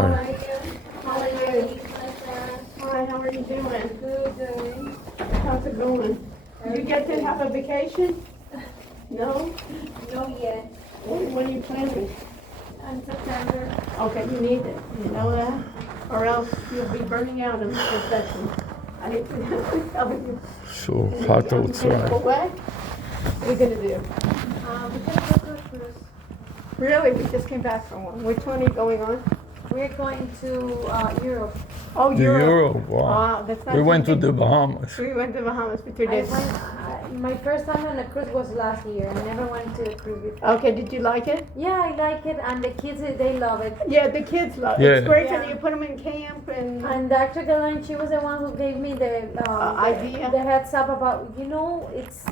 Hi. How are you? Hi, how are you doing? Good. How's it going? Did you get to have a vacation? No? No yet. When are you planning? In September. Okay, you need it, you know that? Or else you'll be burning out in this session. I hate to tell you. So hot outside. Go away? What are you gonna do? We just go to a cruise. Really, we just came back from one. Which one are you going on? We're going to Europe. Oh, The Europe. Europe, wow. Wow, that's not We went to too the big. Bahamas. We went to Bahamas for 2 I days. my first time on a cruise was last year. I never went to a cruise before. Okay, did you like it? Yeah, I like it, and the kids they love it. Yeah, the kids love it. Yeah. It's great Yeah. that you put them in camp and And Dr. Galan, she was the one who gave me the idea. the heads up about it's.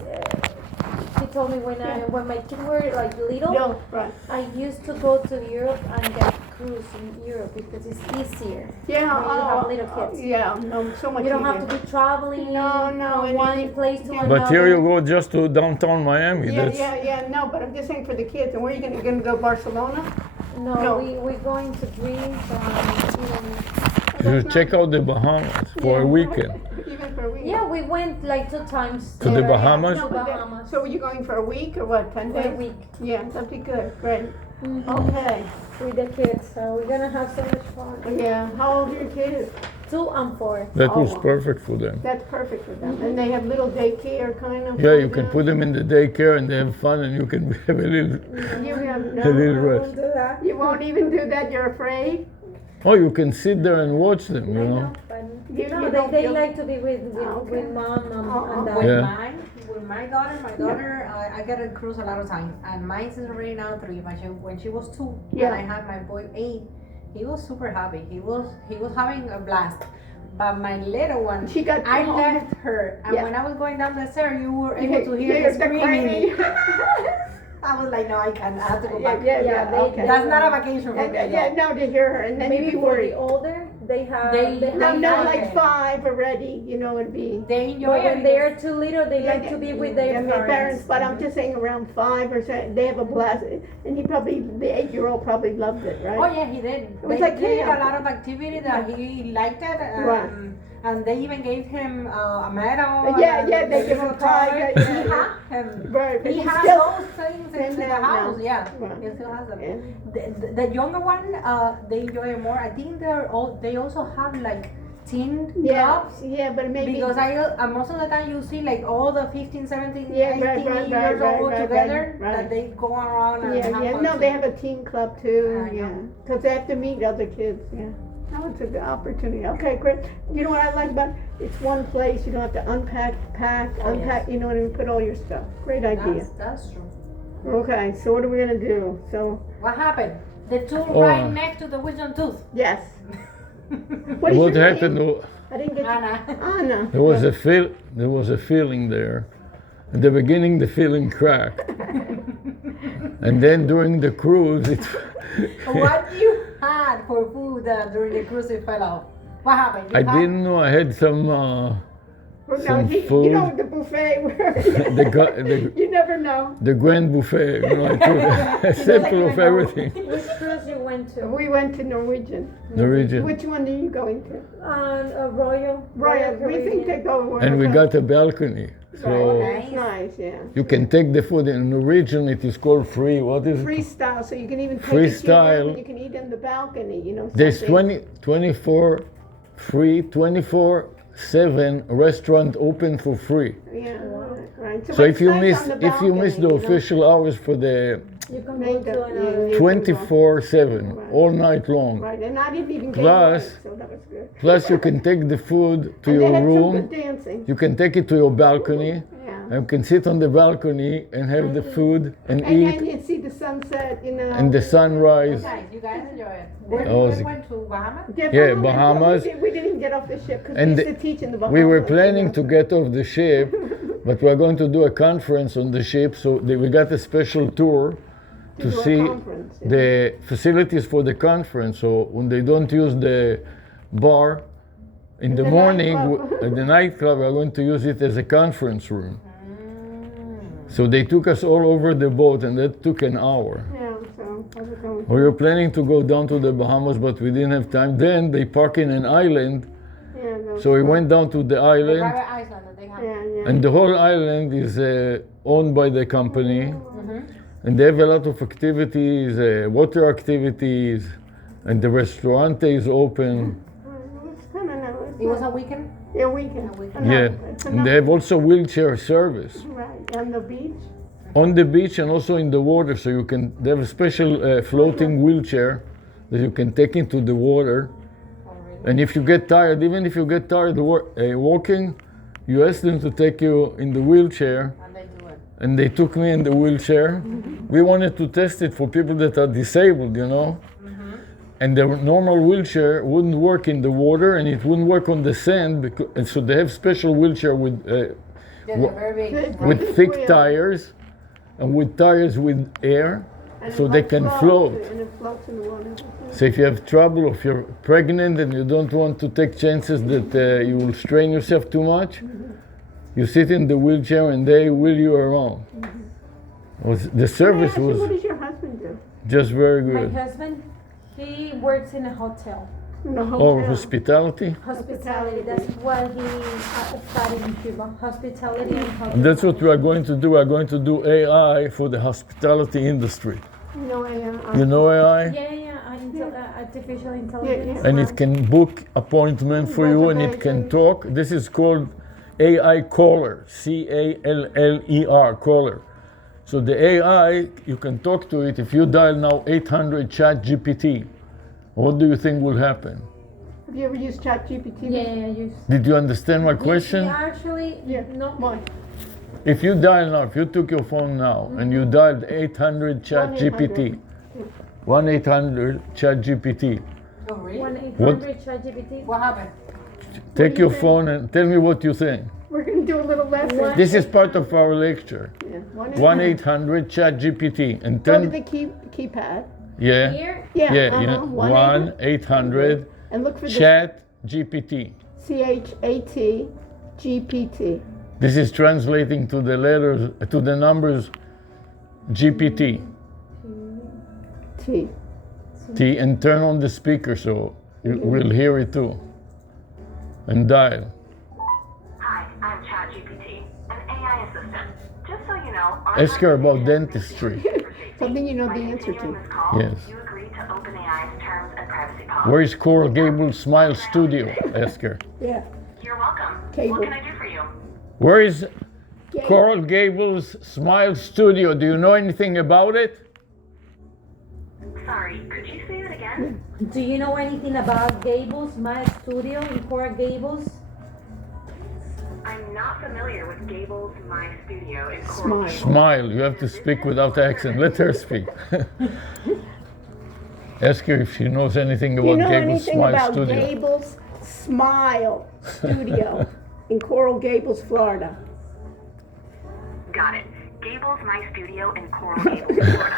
She told me when my kids were like little, no, right. I used to go to Europe and get cruise in Europe because it's easier. Yeah, When you have little kids. yeah, no, so much You don't have easier. to be traveling No, from and one you- place to yeah. another. But here you go just to downtown Miami. Yeah, That's no, but I'm just saying for the kids. And where are you gonna go? Barcelona? No, No. we're going to Greece you check out the Bahamas for a weekend. Even for a week. yeah, we went like 2 times. To the Bahamas? No, To but Bahamas. so are you going for a week or what? 10 For days? a week Yeah, that'd be good. Great. Mhm. Okay. with the kids. So we're gonna have so much fun. Yeah. How old are your kids? 2 and 4. That was Oh. perfect for them. That's perfect for them. And they have little daycare kind of. Yeah, you can put them in the daycare and they have fun and you can have a little, You have a little no. rest. Do that. You won't even do that. You're afraid. Oh, you can sit there and watch them, I you know. know, but You no, don't they feel- like to be with Okay. with mom and dad. With Yeah. with my daughter, I got to cruise a lot of times, and mine is already now 3. But when she was 2, Yeah. and I had my boy 8, he was super happy. He was having a blast. But my little one, She got I home. left her, and Yeah. when I was going down the stairs, you were You able to hear hear the the screaming. crying. I was like, no, I can't. I have to go Yeah, back. yeah, they- okay. That's not a vacation for me. Yeah, no, to hear her, and then Maybe you'd be for worried. the older, they have They- No, they no, like like it. 5 already, you know, it'd be. They enjoy But it. when they are too little, they like to be with their parents. But I'm just saying around 5 or so, they have a blast. And the 8-year-old probably loved it, right? Oh yeah, he did. It was They like did camp. a lot of activity that he liked it, Right. and they even gave him a medal. Yeah, and yeah, they a give him little pride, toy. yeah, He yeah. had him. Right, but He he has still- those things in the now. house. Yeah, Right. he still has them. Yeah. The younger one, they enjoy it more. I think they also have like teen Yeah, clubs. yeah, but maybe. Because most of the time you see like all the 15, 17, Yeah, 18 right, years old right, together right. that they go around and Yeah, have yeah, fun no, too. they have a teen club too, I yeah. know. Because they have to meet other kids, yeah. Now it's a good opportunity. Okay, great. You know what I like about it? It's one place. You don't have to unpack, yes. you know what I mean? Put all your stuff. Great idea. That's true. Okay, so what are we gonna do? So, What happened? The tool Oh. right next to the wisdom tooth. yes. What is your happened? name? I didn't get Anna. Anna. There was a feeling there. At the beginning, the feeling cracked, and then during the cruise, it. What you had for food during the cruise it fell off? What happened? You I had- didn't know I had some. Well, Some you food. know the buffet where the you never know. The grand buffet, you know, I took a sample of everything. Which cruise you went to? We went to Norwegian. Norwegian. Which one are you going to? Royal. Royal. We think they go. And we got a balcony. Right, So that's nice, yeah. you can take the food. In Norwegian, it is called free. What is it? Freestyle, so you can even take Freestyle. it to your room and you can eat in the balcony, you know. There's something. 24 free, 24/7 restaurant open for free. Yeah, right. So if it's you nice miss on the if you miss the balcony, you know. official hours for the You can Make go the- to another. yeah. 24/7 all night long. Right, and I didn't even get Plus- it, so that was good. Plus you can take the food to And they your had some room. good dancing, You can take it to your balcony. yeah. You can sit on the balcony and have the food and And eat you see the sunset, you know. and the sunrise. Nice, you guys enjoy it. When That was we a- went to Bahamas? Yeah, Bahamas. We didn't even get off the ship because we And used the- to teach in the Bahamas. We were planning you to know. get off the ship, but we're going to do a conference on the ship, so we got a special tour to do a see conference, yeah. the facilities for the conference. So when they don't use the bar in the The morning, nightclub. at the nightclub, we're going to use it as a conference room. So they took us all over the boat, and that took an hour. Yeah, so Hello, how's it going? We were planning to go down to the Bahamas, but we didn't have time. Then they park in an island, Yeah, no, so we went down to the The island, private island that they have. yeah. and the whole island is owned by the company, Mm-hmm. and they have a lot of activities, water activities, and the restaurant is open. It's kind of nice. It was a weekend. Yeah, weekend. A weekend. Yeah, and they have also wheelchair service Right, on the beach. on the beach and also in the water. So you can they have a special floating wheelchair that you can take into the water. Oh, really? And if you get tired, even if you get tired walking, you ask them to take you in the wheelchair. And they do it. And they took me in the wheelchair. We wanted to test it for people that are disabled, you know. And the normal wheelchair wouldn't work in the water, and it wouldn't work on the sand. And so they have special wheelchair with Yeah, they're very big. with Right. thick Yeah. tires, and with tires with air, And so it they like can floats, float. And it floats in the water. So if you have trouble, if you're pregnant and you don't want to take chances that you will strain yourself too much, you sit in the wheelchair and they wheel you around. The service What was does your husband do? just very My good. husband, he works in a hotel. In the Or hotel. hospitality. Hospitality, that's what he studied in Cuba. Hospitality and hotel. That's what we are going to do. We are going to do AI for the hospitality industry. No, You know AI? Artificial intelligence. yeah. And it can book appointment for you, and it can talk. This is called AI caller, caller, caller. So the AI, you can talk to it. If you dial now 800 chat GPT, what do you think will happen? Have you ever used ChatGPT? Yeah. Did you understand my question? Yeah, actually, Yeah. no. What? If you dial now, if you took your phone now and you dialed 800 chat GPT, 1-800 chat GPT, Oh, really? 1-800 ChatGPT. What happened? take your phone and tell me what you think. We're going to do a little lesson. What? This is part of our lecture. Yeah. 1-800 chat GPT and Go to tell the keypad. yeah. Here, Yeah. Yeah, 1-800 And look for the chat GPT. CHAT GPT. This is translating to the letters, to the numbers GPT. T. T, and turn on the speaker so you will hear it too. And dial. Hi, I'm ChatGPT, an AI assistant. Just so you know, our Ask her about conversation dentistry. is for safety. Something you know By the answer continuing to. this call, Yes. You agree to OpenAI's terms and privacy policy. Where is Coral Gables Smile Studio? Ask her. Yeah. You're welcome. Cable. What can I do for you? Where is Gay. Coral Gables Smile Studio? Do you know anything about it? Sorry, could you say that again? do you know anything about Gables, my studio in Coral Gables? I'm not familiar with Gables My Studio in Coral Smile. Gables. Smile. You have to speak without accent. Let her speak. Ask her if she knows anything about You know Gables anything Smile about Studio. Gables Smile Studio in Coral Gables, Florida? Got it. Gables My Studio in Coral Gables, Florida.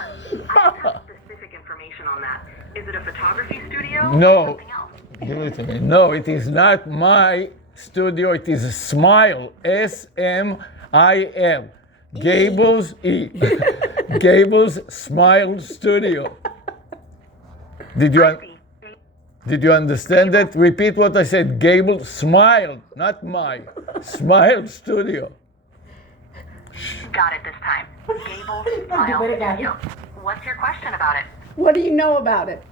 I don't have specific information on that. Is it a photography studio? No. Or something else? Give it to me. No, it is not my studio. It is Smile. SMIL. Gables E. Gables Smile Studio. Did you understand that? Repeat what I said. Gables Smile, not my. Smile Studio. Got it this time. Gables Smile Studio. What's your question about it? What do you know about it?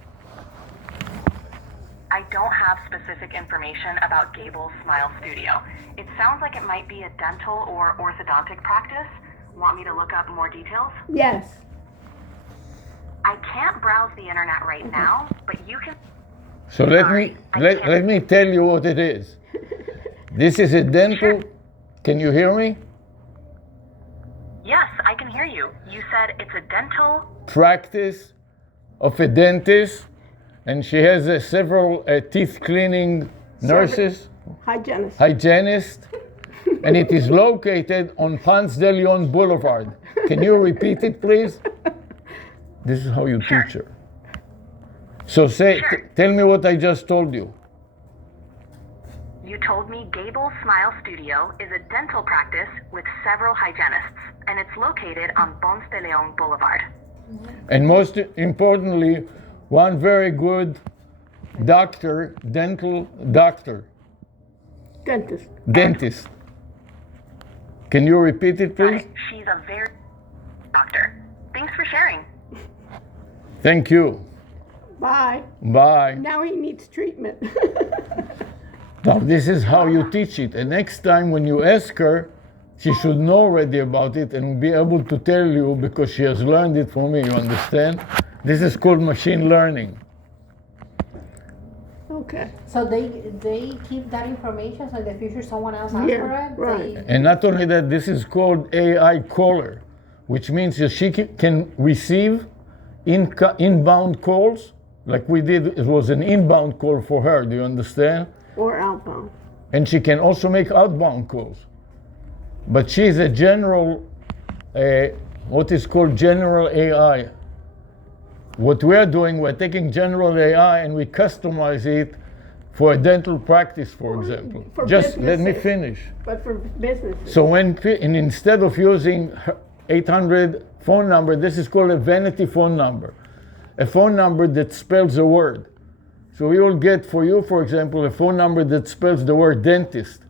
I don't have specific information about Gables Smile Studio. It sounds like it might be a dental or orthodontic practice. Want me to look up more details? Yes. I can't browse the internet right now, but you can. So let me tell you what it is. This is a dental. Can you hear me? Yes, I can hear you. You said it's a dental. Practice of a dentist, and she has several teeth cleaning nurses, Hygienist. hygienist, and it is located on Ponce de Leon Boulevard. Can you repeat it, please? This is how you teach her. So tell me what I just told you. You told me Gables Smile Studio is a dental practice with several hygienists, and it's located on Ponce de Leon Boulevard. And most importantly, one very good doctor, dental doctor, Dentist. dentist. Can you repeat it, Got please? it. She's a very doctor. Thanks for sharing. Thank you. Bye. Bye. Now he needs treatment. Now, this is how you teach it. And next time when you ask her, she should know already about it and be able to tell you because she has learned it from me, you understand? This is called machine learning. Okay. So they keep that information so in the future someone else asks Yeah, for it? right. And not only that, this is called AI caller, which means that she can receive inbound calls, like we did. It was an inbound call for her, do you understand? Or outbound. And she can also make outbound calls. But she's a general, what is called general AI. What we're doing, we're taking general AI and we customize it for a dental practice, for example. for Just let me businesses. finish. But for businesses. So and instead of using 800 phone number, this is called a vanity phone number. A phone number that spells a word. So we will get for you, for example, a phone number that spells the word dentist.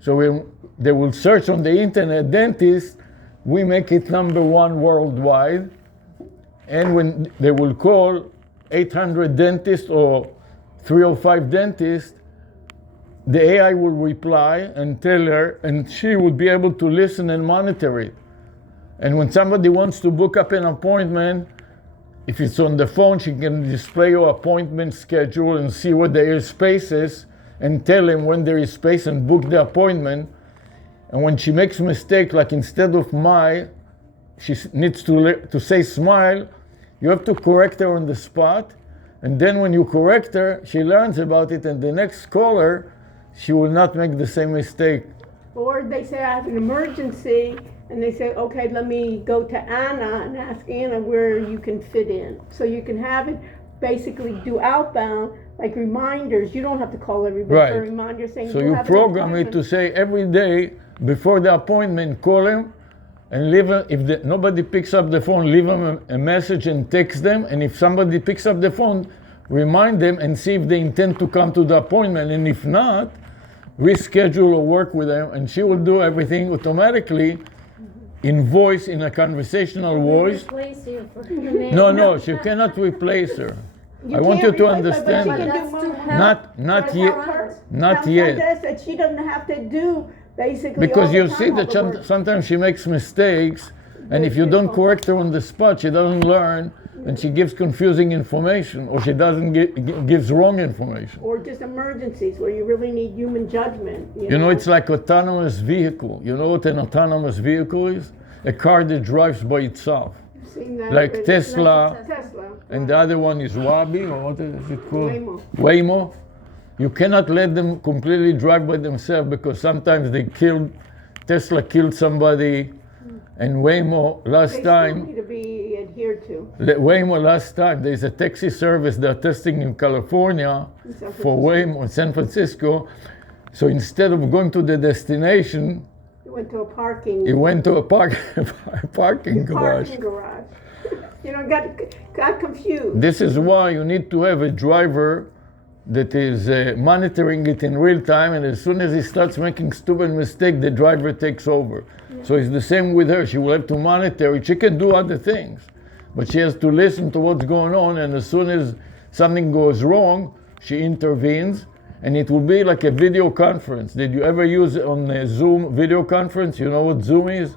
So they will search on the internet dentist, we make it number one worldwide. And when they will call 800 dentists or 305 dentists, the AI will reply and tell her, and she will be able to listen and monitor it. And when somebody wants to book up an appointment, if it's on the phone, she can display your appointment schedule and see what there is spaces and tell him when there is space and book the appointment. And when she makes a mistake, like instead of she needs to say smile, you have to correct her on the spot. And then when you correct her, she learns about it, and the next caller, she will not make the same mistake. Or they say I have an emergency, and they say, okay, let me go to Anna and ask Anna where you can fit in. So you can have it basically do outbound, like reminders. You don't have to call everybody for a Right. reminder saying So you you have an program it to appointment. say every day before the appointment, call him and leave him. If nobody picks up the phone, leave them a message and text them. And if somebody picks up the phone, remind them and see if they intend to come to the appointment. And if not, reschedule or work with them. And she will do everything automatically in voice, in a conversational voice. Replace you for the name. No, she cannot replace her. I want you can't to replace her, but understand she that. can That's do to more. help. Not But yet. help her. Not Now, yet. Sandra said she doesn't have to do basically Because all you the see time that all the work. sometimes she makes mistakes, and if you don't correct her on the spot, she doesn't learn, and she gives confusing information, or she doesn't gives wrong information. Or just emergencies where you really need human judgment. You know, it's like autonomous vehicle. You know what an autonomous vehicle is? A car that drives by itself, I've seen that like already. Tesla, Tesla. and the other one is Wabi, or what is it called? Waymo. Waymo. You cannot let them completely drive by themselves because sometimes Tesla killed somebody, and Waymo They last still time. need to be adhered to. Waymo last time, there's a taxi service they're testing in California San for Waymo in San Francisco. So instead of going to the destination, It went to a parking. it went to a parking garage. Parking garage. You know, got confused. This is why you need to have a driver that is monitoring it in real time, and as soon as he starts making stupid mistake, the driver takes over. So it's the same with her. She will have to monitor it. She can do other things, but she has to listen to what's going on, and as soon as something goes wrong, she intervenes, and it will be like a video conference. Did you ever use on a Zoom video conference? You know what Zoom is?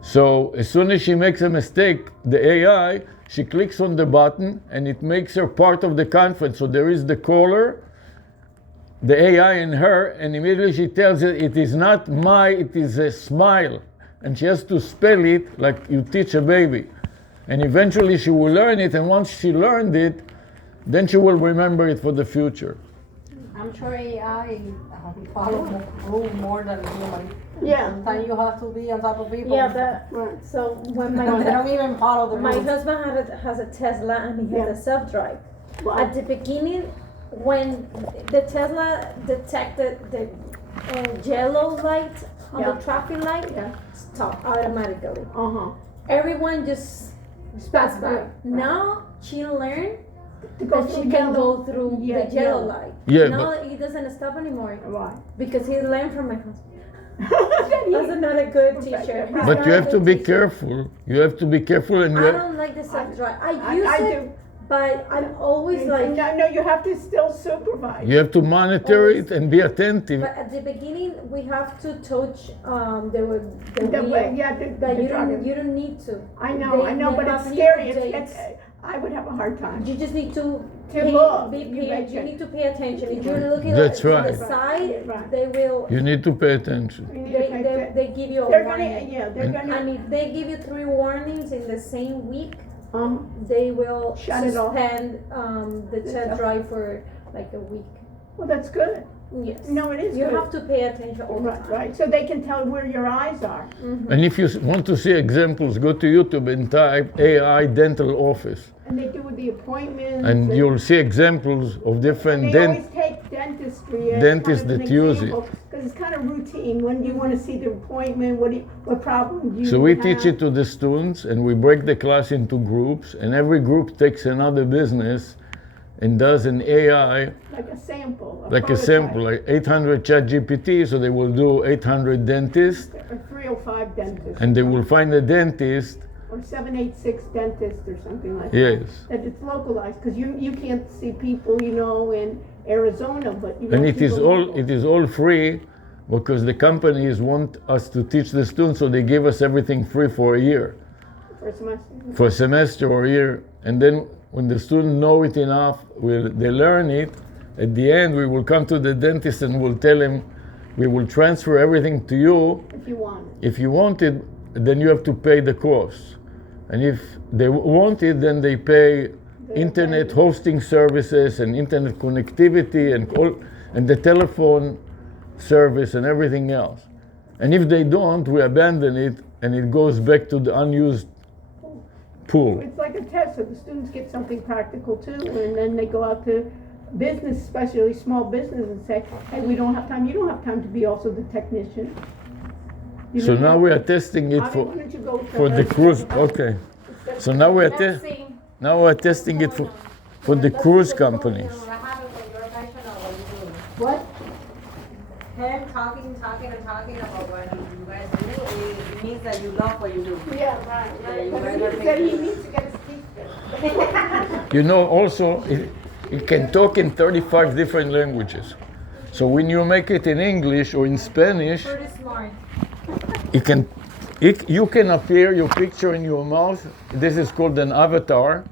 So as soon as she makes a mistake, the AI, she clicks on the button and it makes her part of the conference. So there is the caller, the AI and her, and immediately she tells it is not it is a smile. And she has to spell it like you teach a baby. And eventually she will learn it, and once she learned it, then she will remember it for the future. I'm sure AI follow rule more than human. Yeah. Sometimes you have to be on top of people. Yeah, Right. so when They don't even follow the my rules. husband has a Tesla and he has Yeah. a self-drive. Wow. At the beginning, when the Tesla detected the yellow light on Yeah. the traffic light, Yeah. stopped automatically. Uh-huh. Everyone just pass by. Now she learned To go that she through can yellow. go through Yeah, the yellow yellow. light. Yeah, Now but- he doesn't stop anymore Right. because he learned from my husband. That That's he- another good teacher. He's But not you a have to good be teacher. careful. You have to be careful, and you I have, don't like the self-drive. I I- use I it, do. but I'm always like. No, you have to still supervise. you have to monitor it and be attentive. But at the beginning, we have to touch the The wheel. way- yeah, the But you driver. don't need to. I know, They- they but have it's new scary. updates. I would have a hard time. You just need to look, be you paid. betcha. You need to pay attention. If you're looking That's to the right. side, Right. they will. You need to pay attention. You need to pay attention. They give you a They're warning. gonna, yeah, they're gonna, And if they give you 3 warnings in the same week, um, they will Shut it off. suspend the test drive for like a week. well, that's good. Yes. No, it is You good. have to pay attention all the Right, time. right, so they can tell where your eyes are. And if you want to see examples, go to YouTube and type AI dental office, And they do with the appointments. and you'll see examples of different They always take dentistry as dentists kind of an that use it. Because it's kind of routine. When do you want to see the appointment? What problem do you So we have? teach it to the students, and we break the class into groups, and every group takes another business and does an AI, Like a sample. like a prototype, sample, like 800 chat GPT, so they will do 800 dentists, Or 305 dentists. and they will find a dentist, Or 786 dentist or something like that. yes. That it's localized, because you can't see people, in Arizona, but you And know it is people all local. it is all free because the companies want us to teach the students, so they give us everything free for a year, For a semester. for a semester or a year, and then when the students know it enough, they learn it. At the end, we will come to the dentist and we'll tell him, we will transfer everything to you. If you want it. If you want it, then you have to pay the cost. And if they want it, then they pay internet hosting services and internet connectivity and the telephone service and everything else. And if they don't, we abandon it and it goes back to the unused pool. It's like a test, so the students get something practical too, and then they go out to business, especially small business, and say, hey, we don't have time. You don't have time to be also the technician. You So know? now we are testing it Why for don't you go for the cruise. Okay. So now we are Let's see. now we're testing it for the cruise companies. What happens when you're passionate about what you do? What? Him talking about what you guys do, it means that you love what you do. Yeah, right, right. But he said he needs to get a speak fit. You know, also it can talk in 35 different languages. So when you make it in English or in Spanish, Pretty smart. you can appear your picture in your mouth. This is called an avatar,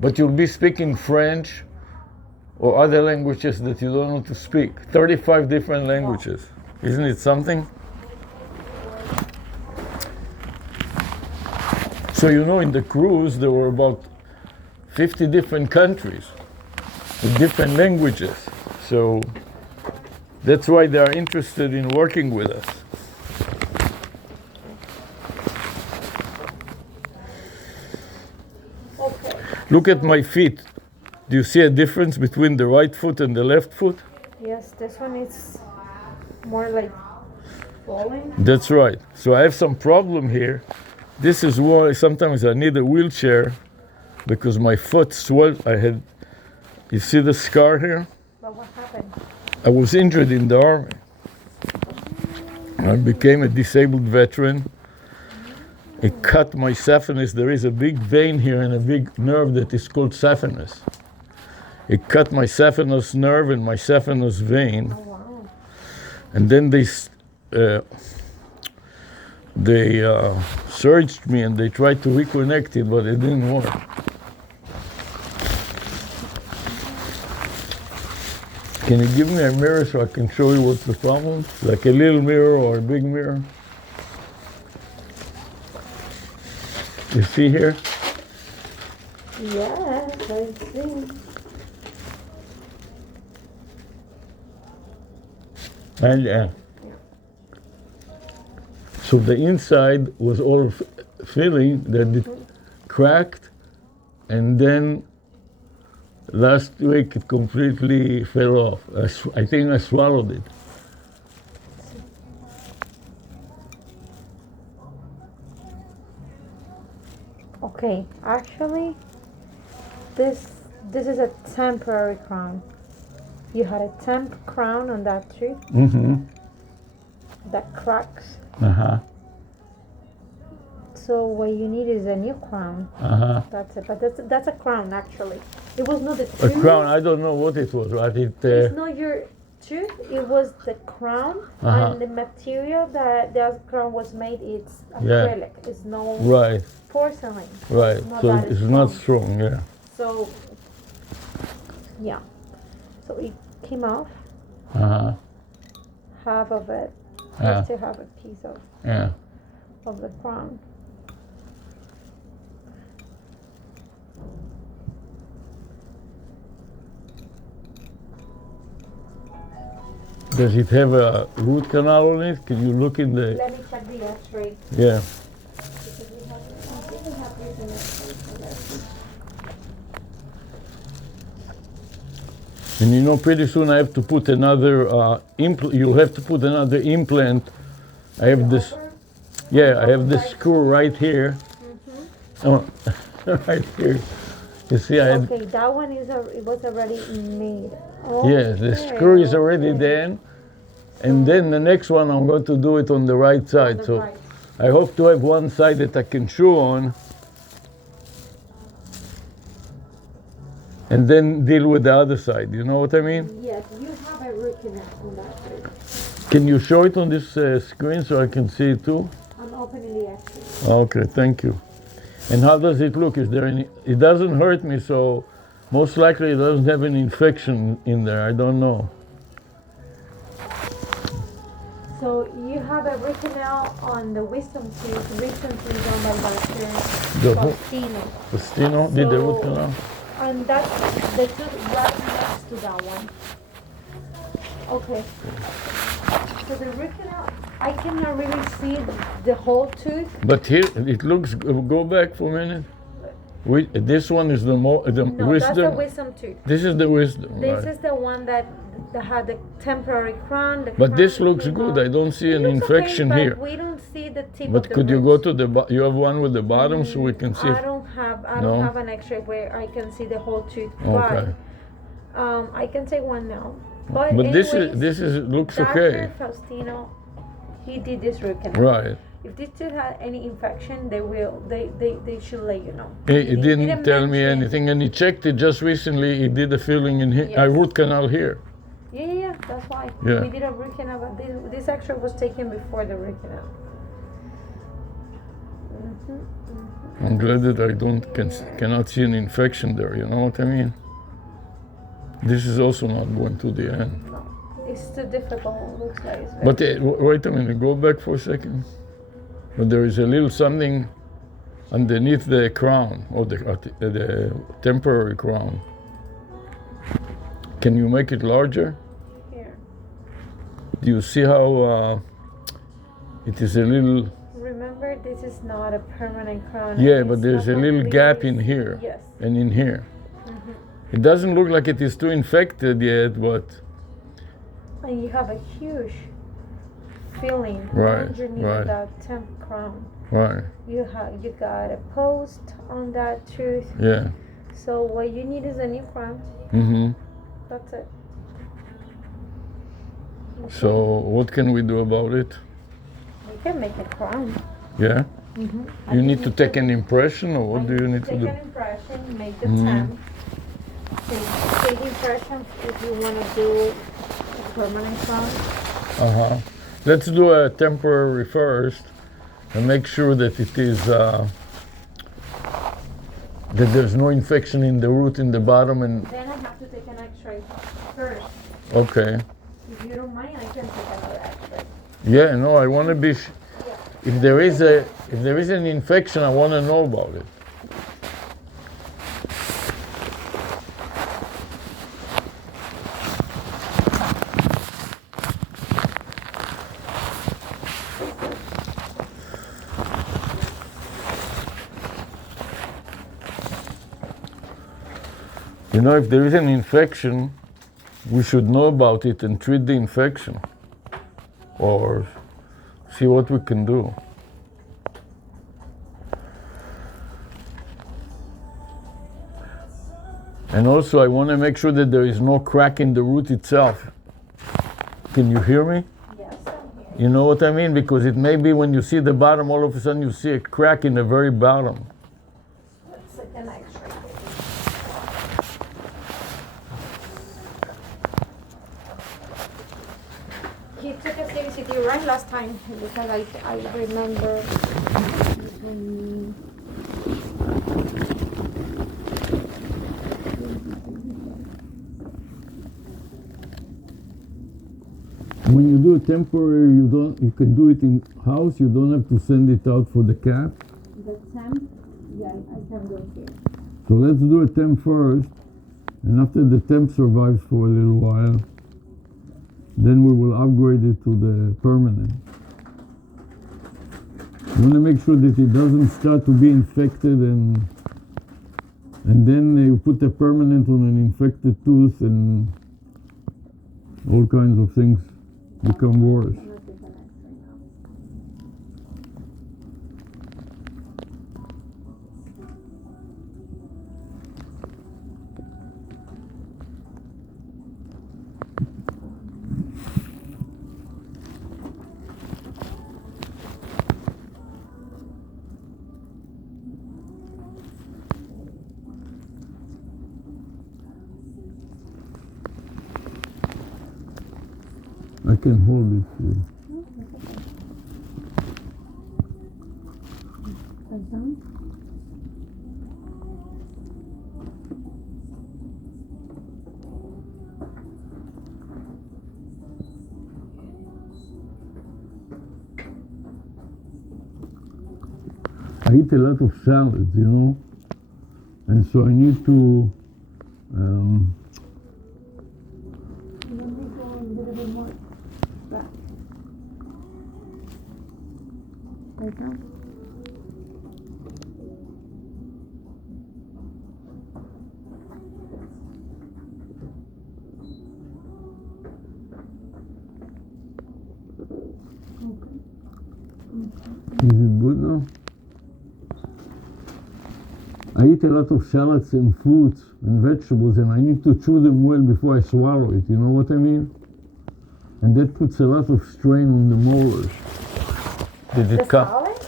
but you'll be speaking French or other languages that you don't know to speak. 35 different languages. Isn't it something? So in the cruise there were about 50 different countries with different languages. So that's why they are interested in working with us. Okay. Look at my feet. Do you see a difference between the right foot and the left foot? Yes, this one is more like falling. That's right. So I have some problem here. This is why sometimes I need a wheelchair because my foot swelled. You see the scar here? But what happened? I was injured in the army. I became a disabled veteran. It cut my saphenous. There is a big vein here and a big nerve that is called saphenous. It cut my saphenous nerve and my saphenous vein. Oh wow. And then they searched me and they tried to reconnect it, but it didn't work. Can you give me a mirror so I can show you what's the problem? Like a little mirror or a big mirror? You see here? Yes, I see. And so the inside was all filling, that it cracked, and then last week it completely fell off. I think I swallowed it. Okay, actually, this is a temporary crown. You had a temp crown on that tooth that cracks. So what you need is a new crown. That's it. But that's a crown actually. It was not the A tooth. crown, I don't know what it was, right? It's not your tooth. It was the crown and the material that the crown was made. It's acrylic. It's no Right, porcelain. right. Not So that it's not strong, yeah. So yeah. So it came off. Half of it. I still have a piece of the crown. Does it have a root canal on it? Can you look in the... Let me check the X-ray. Yeah. And you know, pretty soon I have to put another you'll have to put another implant. I have this, I have this screw right here. Oh, right here. You see, I had... Okay, that one it was already made. Yeah, the screw is already there. And then the next one, I'm going to do it on the right side. So I hope to have one side that I can chew on. And then deal with the other side. You know what I mean? Yes, you have a root canal on that side. Can you show it on this screen so I can see it too? I'm opening the X-ray. Okay, thank you. And how does it look? Is there any... It doesn't hurt me, so most likely it doesn't have an infection in there. I don't know. So you have a root canal on the wisdom tooth recently done by Dr. The who? Faustino. Faustino did the root canal? And that's the tooth right next to that one. Okay. So the root canal, I cannot really see the whole tooth. But here, it looks... Go back for a minute. This one is the No, wisdom. that's the wisdom tooth. This is the wisdom, This right? is the one that had the temporary crown. But this looks good. I don't see an infection okay, here. But we don't see the tip of But the could you roots. go to the... You have one with the bottom so we can see... I don't have an X-ray where I can see the whole tooth. Okay. But I can take one now. But this anyways, looks Dr. okay. Faustino, he did this root canal. Right. If this tooth had any infection, they should let you know. He didn't tell me mention- anything, and he checked it just recently. He did a filling in here, a Yes. root canal here. Yeah, that's why. Yeah. We did a root canal, but this X-ray was taken before the root canal. I'm glad that I cannot see an infection there. You know what I mean? This is also not going to the end. No, it's too difficult. It looks like it's very But wait a minute, go back for a second. But there is a little something underneath the crown, or the temporary crown. Can you make it larger? here. Do you see how it is a little... Remember, this is not a permanent crown. Yeah, It's but there's a not little gap completely- in here Yes. and in here. It doesn't look like it is too infected yet, but... And you have a huge filling Right, underneath right. that temp crown. Right, You got a post on that tooth. yeah. So what you need is a new crown. Mm-hmm. That's it. So what can we do about it? You can make a crown. Yeah? Mm-hmm. You need to take an impression, or what do you need to Take do? an impression, make the temp. Take impression if you want to do a permanent crown. Uh-huh. Let's do a temporary first and make sure that it is that there's no infection in the root in the bottom. And Then I have to take an X-ray first. okay, If you don't mind, I can take another X-ray. yeah, no, I want to be. If there is an infection, I want to know about it. You know, if there is an infection, we should know about it and treat the infection, or see what we can do. And also, I want to make sure that there is no crack in the root itself. Can you hear me? Yes, I'm here. You know what I mean? Because it may be when you see the bottom, all of a sudden you see a crack in the very bottom. Let's take an X-ray. He took a CBCT right last time because I remember. When you do a temporary, you can do it in house. You don't have to send it out for the cap. The temp, yeah, I can do it here. So let's do a temp first, and after the temp survives for a little while, then we will upgrade it to the permanent. You want to make sure that it doesn't start to be infected, and then you put the permanent on an infected tooth, and all kinds of things become worse. I can hold it here. I eat a lot of salads, you know, and so I need to Let me go a little bit more back. Right now. Is it good now? I eat a lot of salads and fruits and vegetables, and I need to chew them well before I swallow it, you know what I mean? And that puts a lot of strain on the molars. Did it come? Salad?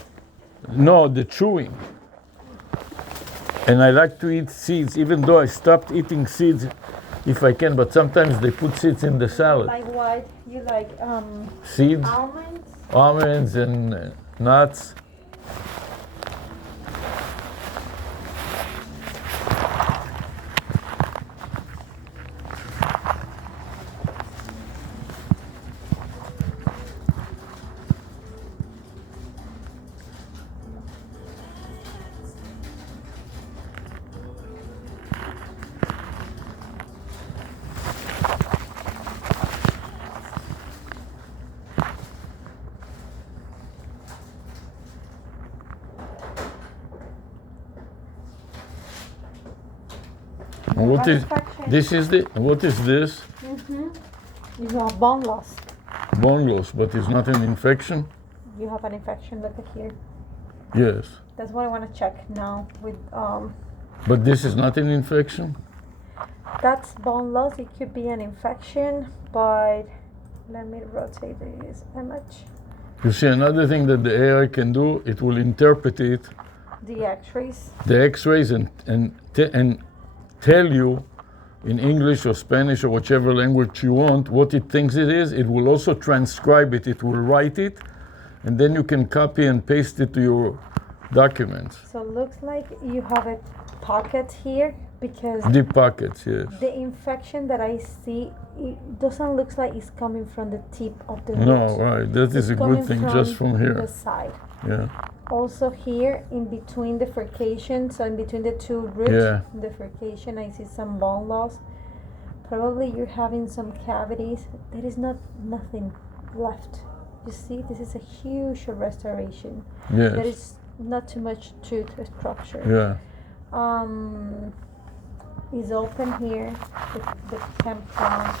No, the chewing. And I like to eat seeds, even though I stopped eating seeds if I can, but sometimes they put seeds in the salad. Like what? You like Seeds, almonds? almonds, and nuts. What is this? Is the what is this? You have bone loss. Bone loss, but it's not an infection. You have an infection. Look at here. Yes, That's what I want to check now with but this is not an infection. that's bone loss. It could be an infection, but let me rotate this image. You see, another thing that the AI can do, it will interpret it, The X-rays. the X-rays, and tell you in English or Spanish or whichever language you want what it thinks it is. It will also transcribe it. It will write it, and then you can copy and paste it to your documents. So it looks like you have a pocket here because Deep pockets, yes. the infection that I see, it doesn't look like it's coming from the tip of the root. No, right. That is a Coming good thing just from here. the side. Yeah. Also here in between the furcation, so in between the two roots, Yeah. the furcation, I see some bone loss. Probably you're having some cavities. There is nothing left. You see, this is a huge restoration. Yes. There is not too much tooth structure. Yeah. Is open here. The temp crown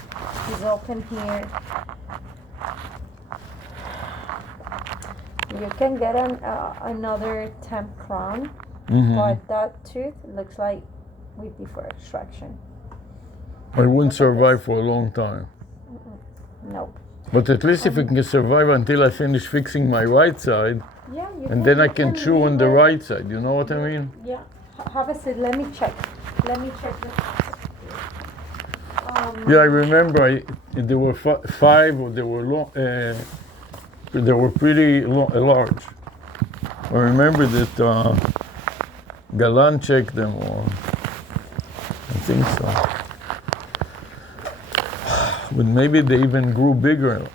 is open here. You can get another temp crown, Mhm. but that tooth looks like would be for extraction. I wouldn't survive for a long time. No. But at least if I can survive until I finish fixing my right side, Yeah, you and then I can chew on the leave it. right side, you know what I mean? Yeah. Have a seat. Let me check. Let me check this. Yeah, I remember there were five, or they were long, they were pretty large. I remember that Galan checked them, or I think so. But maybe they even grew bigger.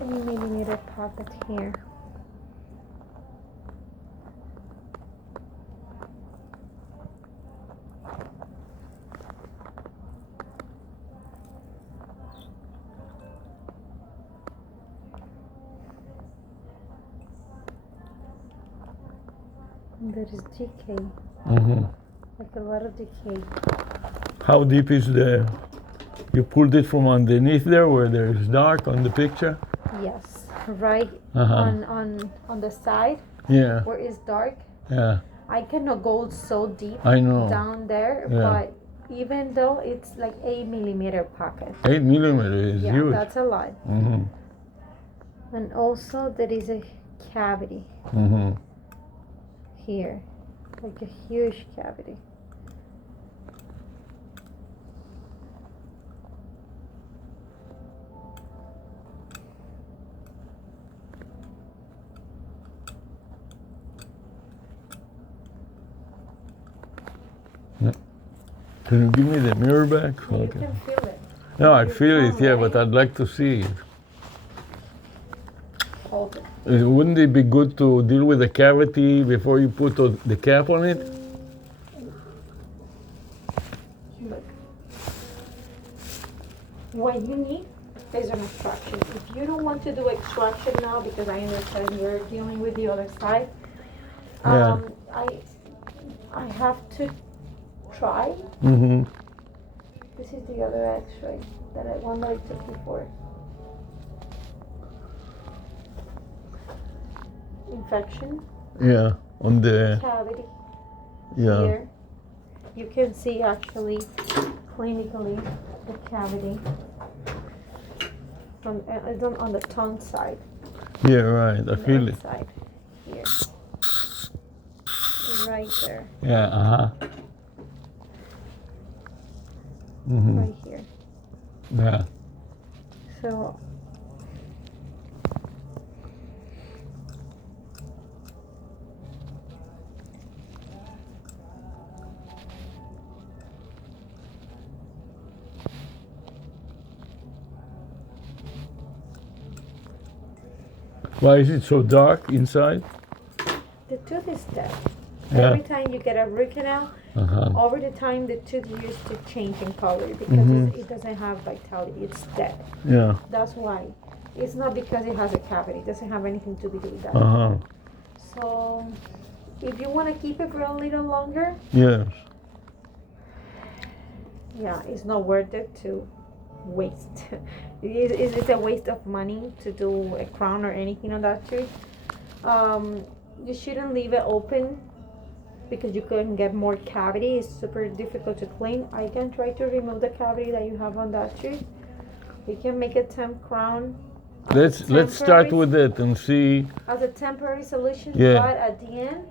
Any millimeter pocket here. And there is decay, like a lot of decay. How deep is the? You pulled it from underneath there, where there is dark on the picture. Yes, right on the side Yeah, where it's dark. yeah, I cannot go so deep I know. down there, Yeah. but even though it's like 8 millimeter pocket. 8 millimeters is Yeah, huge. that's a lot. Mm-hmm. And also there is a cavity Mm-hmm. here, like a huge cavity. Can you give me the mirror back? You Okay. can feel it. No, I You feel it, can, yeah, right? but I'd like to see it. Hold it. Wouldn't it be good to deal with the cavity before you put the cap on it? Look. What you need is an extraction. If you don't want to do extraction now, because I understand you're dealing with the other side, Yeah. I have to try. Mm-hmm. This is the other X-ray that I took before. Infection, Yeah, on the, cavity yeah. here. You can see actually clinically the cavity it's on the tongue side. Yeah, right, I feel it. Side here, right there, Yeah, uh-huh. Mm-hmm. right here. Yeah. So Why is it so dark inside? the tooth is dead. Yeah. Every time you get a root canal, Uh-huh. over the time the tooth used to change in color because it doesn't have vitality. It's dead. Yeah. That's why. It's not because it has a cavity. It doesn't have anything to do with that. Uh-huh. So if you want to keep it for a little longer, Yes. yeah, it's not worth it to waste. It's a waste of money to do a crown or anything on that tooth. You shouldn't leave it open because you can get more cavity. It's super difficult to clean. I can try to remove the cavity that you have on that tooth. We can make a temp crown Let's start with it and see. as a temporary solution, Yeah. but at the end,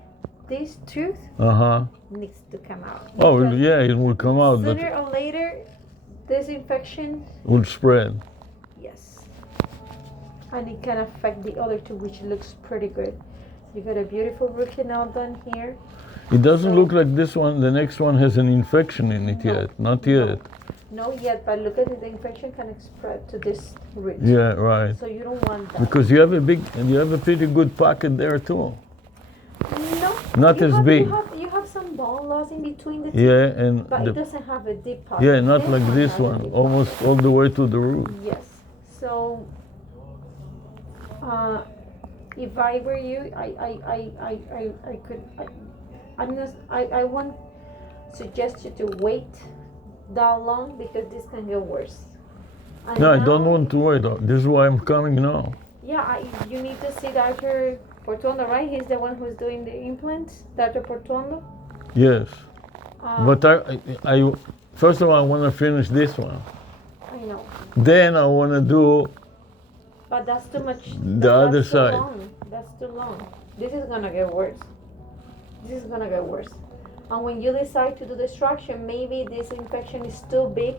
this tooth Uh-huh. needs to come out. Oh, Because yeah, it will come out, but sooner or later, this infection, will spread. yes, and it can affect the other two, which looks pretty good. You got a beautiful root canal done here. It doesn't So- look like this one. The next one has an infection in it No, yet. Not no. yet. No yet, but look at it, the infection can spread to this ridge. Yeah, right. So you don't want that. Because you have a pretty good pocket there too. No. Not you as have, big. You have some bone loss in between the two. Yeah, and But it doesn't have a deep pocket. yeah, not like one this has a one, deep almost pocket. all the way to the root. Yes. So, if I were you, I could, I won't suggest you to wait that long because this can get worse. And No, I now- don't want to wait. This is why I'm coming now. Yeah, you need to see Dr. Portuondo, right? He's the one who's doing the implants, Dr. Portuondo. Yes, Um, but I first of all, I want to finish this one. I know, Then I want to do but that's too much. The other that's too side. long. That's too long. This is gonna get worse. This is gonna get worse. And when you decide to do the extraction, maybe this infection is too big,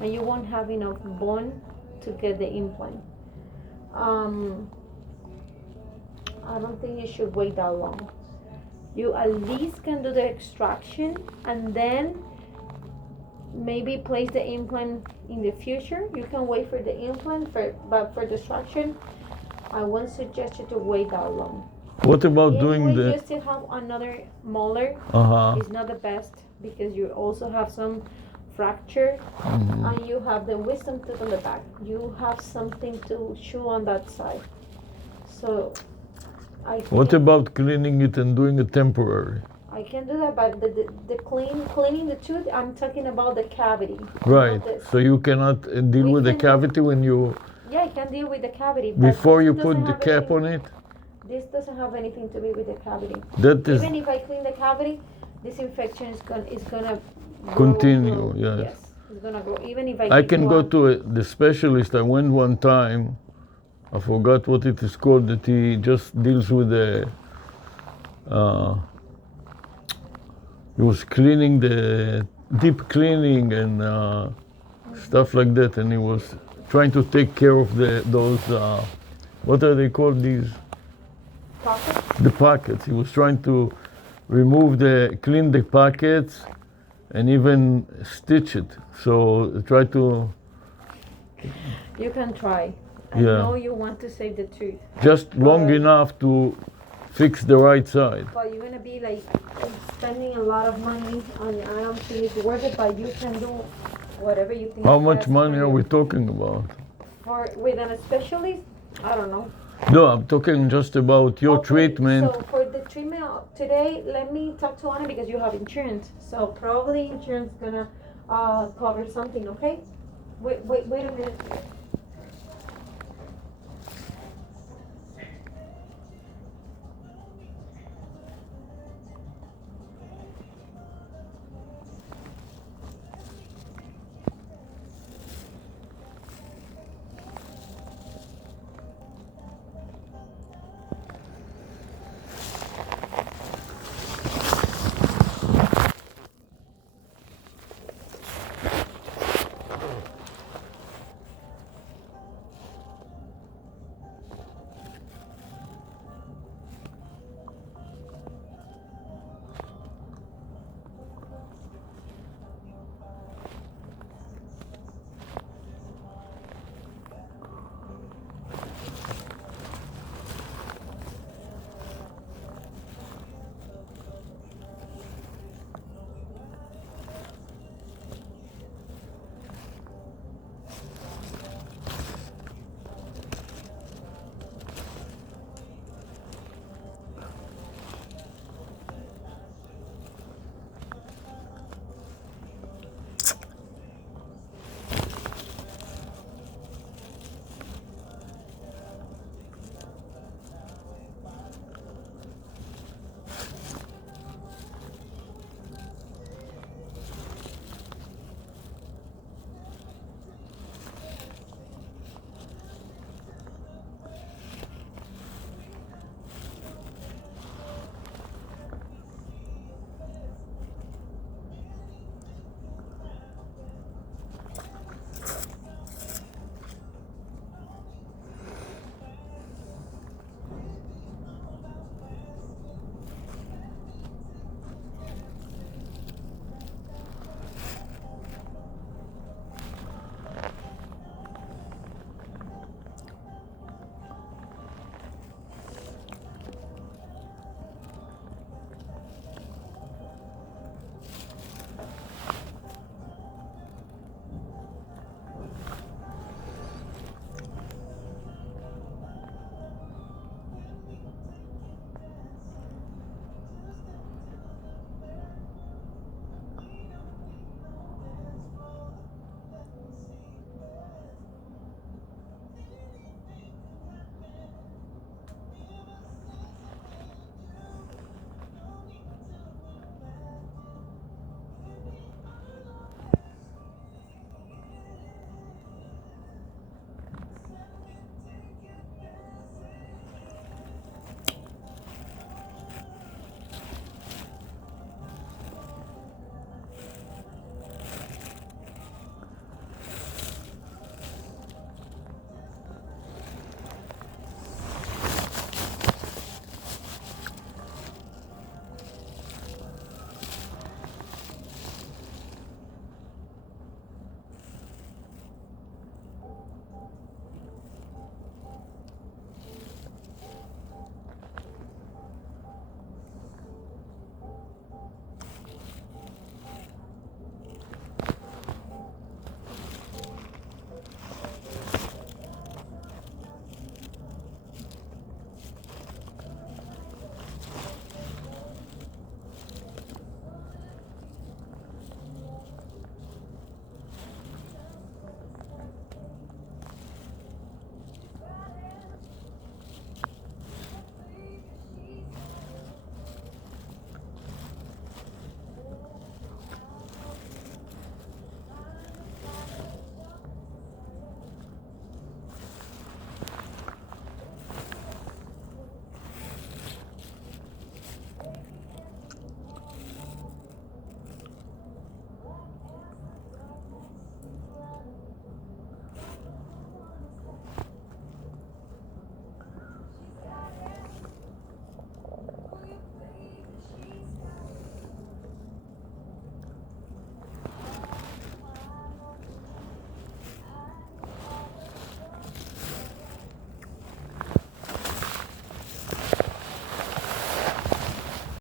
and you won't have enough bone to get the implant. I don't think you should wait that long. You at least can do the extraction and then maybe place the implant in the future. You can wait for the implant, but for the extraction, I won't suggest you to wait that long. what about doing Anyway, you the still have another molar. uh-huh. It's not the best because you also have some fracture and you have the wisdom tooth on the back. You have something to chew on that side. So I What think about cleaning it and doing it temporary? I can do that, but the cleaning the tooth, I'm talking about the cavity. Right. not this. So you cannot deal We with the can- cavity when you Yeah, I can deal with the cavity. But before this you doesn't put the have cap anything- on it. This doesn't have anything to do with the cavity. That is Even if I clean the cavity, this infection is gonna grow, Continue, grow. yes. It's gonna grow. Even if I I give can you go a- to the specialist. I went one time. I forgot what it is called. That he just deals with the. He was cleaning the deep cleaning and stuff like that, and he was trying to take care of those. What are they called? These pocket. the pockets. He was trying to clean the pockets, and even stitch it. So try to. You can try. I Yeah. know you want to save the tooth, Just long Right. enough to fix the right side. but you're gonna be like spending a lot of money, and I don't think it's worth it. But you can do whatever you think. How is much best money for are you. we talking about? For with a specialist? I don't know. No, I'm talking just about your Okay, treatment. So for the treatment today, let me talk to Anna because you have insurance. So probably insurance gonna cover something. Okay. Wait a minute.